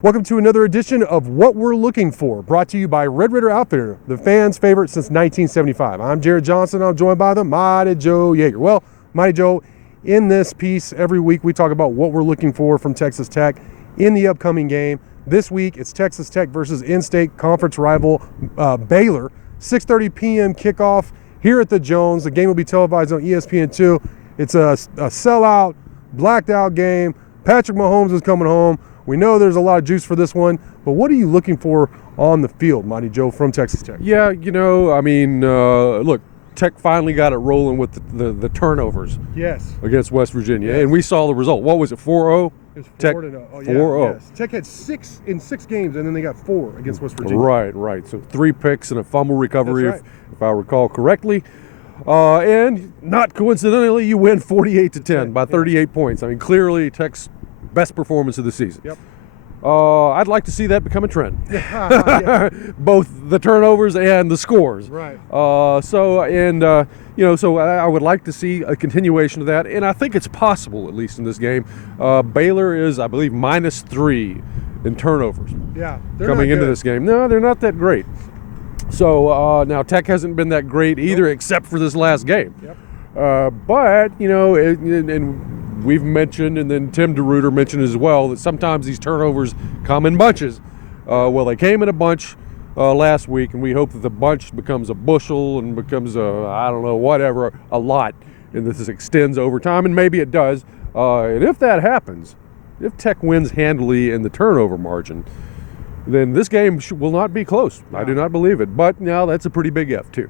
Welcome to another edition of What We're Looking For, brought to you by Red Raider Outfitter, the fans' favorite since 1975. I'm Jared Johnson. I'm joined by the Mighty Joe Yeager. Well, Mighty Joe, in this piece, every week we talk about what we're looking for from Texas Tech in the upcoming game. This week, it's Texas Tech versus in-state conference rival Baylor. 6:30 p.m. kickoff here at the Jones. The game will be televised on ESPN2. It's a sellout, blacked-out game. Patrick Mahomes is coming home. We know there's a lot of juice for this one, but what are you looking for on the field, Mighty Joe, from Texas Tech? Yeah, look, Tech finally got it rolling with the turnovers Yes. against West Virginia, Yes. and we saw the result. What was it, 4-0? It was Tech 4-0. Oh, 4-0. Yes. Tech had six in 6 games, and then they got 4 against West Virginia. Right. So 3 picks and a fumble recovery, That's if I recall correctly. And not coincidentally, you win 48-10 by 38 points. I mean, clearly Tech's best performance of the season. Yep. I'd like to see that become a trend. Yeah. Both the turnovers and the scores. Right. So I would like to see a continuation of that, and I think it's possible, at least in this game. Baylor is, I believe, -3 in turnovers Yeah. coming into this game. No, they're not that great. So now Tech hasn't been that great either, except for this last game. Yep. But and we've mentioned, and then Tim DeRuyter mentioned as well, that sometimes these turnovers come in bunches. Well, they came in a bunch last week, and we hope that the bunch becomes a bushel and becomes a lot, and this extends over time, and maybe it does. And if that happens, if Tech wins handily in the turnover margin, then this game will not be close. I do not believe it. But now that's a pretty big if, too.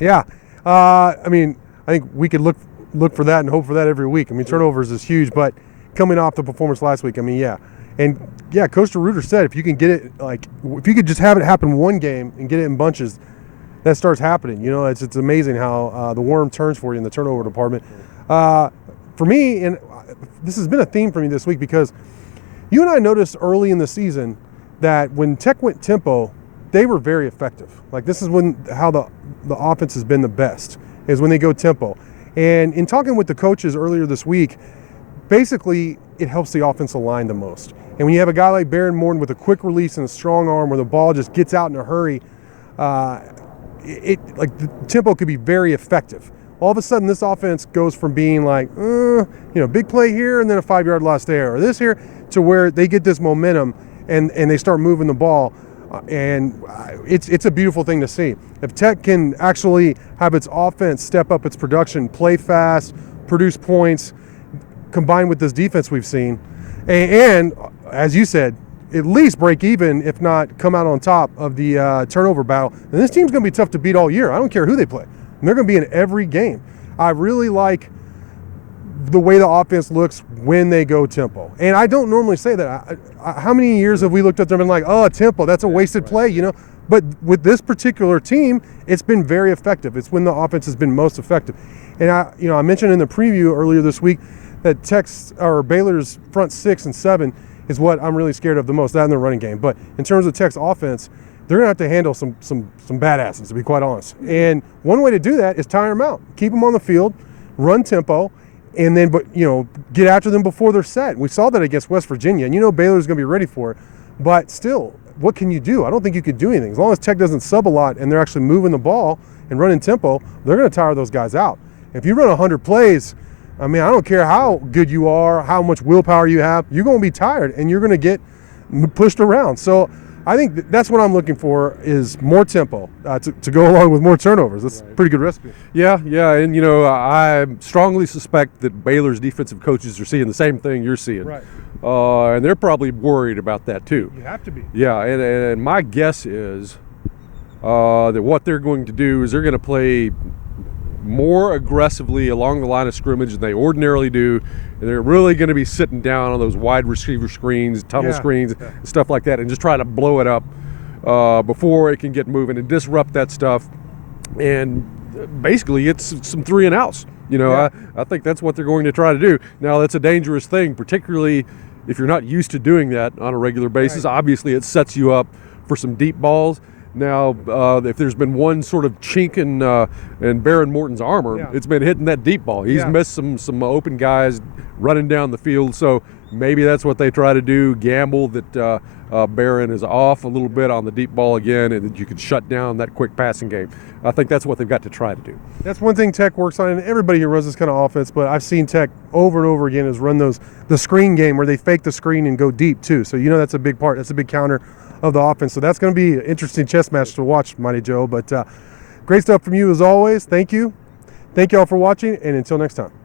Yeah. I think we could look for that and hope for that every week. I mean, turnovers is huge, but coming off the performance last week, And Coach DeRuyter said if you can get it, if you could just have it happen one game and get it in bunches, that starts happening. It's amazing how the worm turns for you in the turnover department. For me, and this has been a theme for me this week, because you and I noticed early in the season that when Tech went tempo, they were very effective. This is how the offense has been the best, is when they go tempo. And in talking with the coaches earlier this week, basically it helps the offensive line the most. And when you have a guy like Baron Morton with a quick release and a strong arm where the ball just gets out in a hurry, the tempo could be very effective. All of a sudden this offense goes from being big play here and then a 5-yard loss there, or this here, to where they get this momentum and they start moving the ball. And it's a beautiful thing to see. If Tech can actually have its offense step up its production, play fast, produce points, combined with this defense we've seen, and as you said, at least break even, if not come out on top of the turnover battle. And this team's going to be tough to beat all year. I don't care who they play. And they're going to be in every game. I really like the way the offense looks when they go tempo. And I don't normally say that. How many years have we looked at them and tempo, that's a wasted play, But with this particular team, it's been very effective. It's when the offense has been most effective. And I mentioned in the preview earlier this week that Baylor's front 6 and 7 is what I'm really scared of the most, that in the running game. But in terms of Tech's offense, they're going to have to handle some badasses, to be quite honest. And one way to do that is tire them out. Keep them on the field, run tempo, and then get after them before they're set. We saw that against West Virginia, and Baylor's going to be ready for it. But still, what can you do? I don't think you could do anything. As long as Tech doesn't sub a lot and they're actually moving the ball and running tempo, they're going to tire those guys out. If you run 100 plays, I don't care how good you are, how much willpower you have, you're going to be tired and you're going to get pushed around. So I think that's what I'm looking for, is more tempo to go along with more turnovers. That's a pretty good recipe. Yeah, and I strongly suspect that Baylor's defensive coaches are seeing the same thing you're seeing. Right. And they're probably worried about that too. You have to be. Yeah, and my guess is that what they're going to do is they're going to play more aggressively along the line of scrimmage than they ordinarily do, and they're really going to be sitting down on those wide receiver screens, tunnel screens, and stuff like that, and just try to blow it up before it can get moving and disrupt that stuff. And basically, it's some 3 and outs. I think that's what they're going to try to do. Now, that's a dangerous thing, particularly if you're not used to doing that on a regular basis. Right. Obviously, it sets you up for some deep balls. Now, if there's been one sort of chink in Baron Morton's armor, it's been hitting that deep ball. He's missed some open guys running down the field. So maybe that's what they try to do, gamble that Barron is off a little bit on the deep ball again, and that you can shut down that quick passing game. I think that's what they've got to try to do. That's one thing Tech works on, and everybody here runs this kind of offense, but I've seen Tech over and over again is run the screen game where they fake the screen and go deep too. So that's a big part. That's a big counter of the offense. So that's going to be an interesting chess match to watch, Mighty Joe. But great stuff from you as always. Thank you. Thank you all for watching, and until next time.